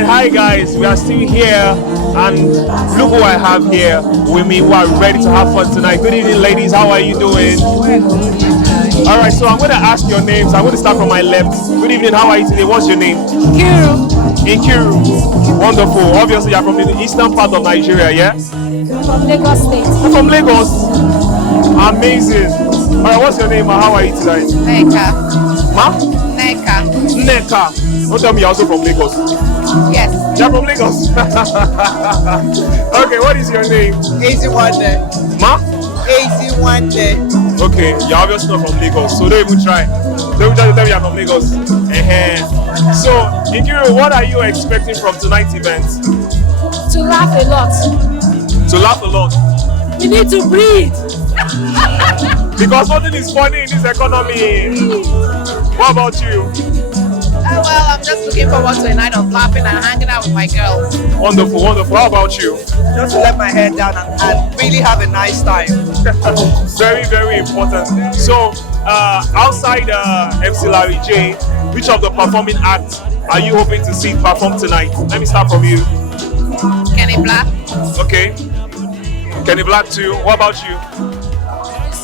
right, hi guys, we are still here, and look who I have here with me who are ready to have fun tonight. Good evening, ladies. How are you doing? All right, so I'm going to ask your names. I'm going to start from my left. Good evening. How are you today? What's your name? Kiru. Inkiru. Wonderful. Obviously, you're from the eastern part of Nigeria, yeah? From Lagos State. You're from Lagos. Amazing. All right, what's your name? How are you today? Neka. Ma? Neka. Neka. Don't tell me you're also from Lagos. Yes. You're from Lagos. Okay, what is your name? Easy one day. Ma? Easy one day. Okay, you're obviously not from Lagos, so don't even try. Don't even try to tell me you're from Lagos. So, Inkiru, what are you expecting from tonight's event? To laugh a lot. To laugh a lot. You need to breathe. Because nothing is funny in this economy. What about you? Well, I'm just looking forward to a night of laughing and hanging out with my girls. Wonderful, wonderful. How about you? Just to let my head down and really have a nice time. Very, very important. So, outside MC Larry J, which of the performing acts are you hoping to see perform tonight? Let me start from you. Kenny Black. Okay. Kenny Black too. What about you?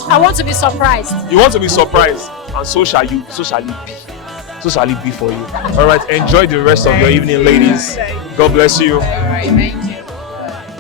I want to be surprised. You want to be surprised, and so shall you. So shall it be. So shall it be for you. All right. Enjoy the rest of your evening, ladies. God bless you. All right, thank you.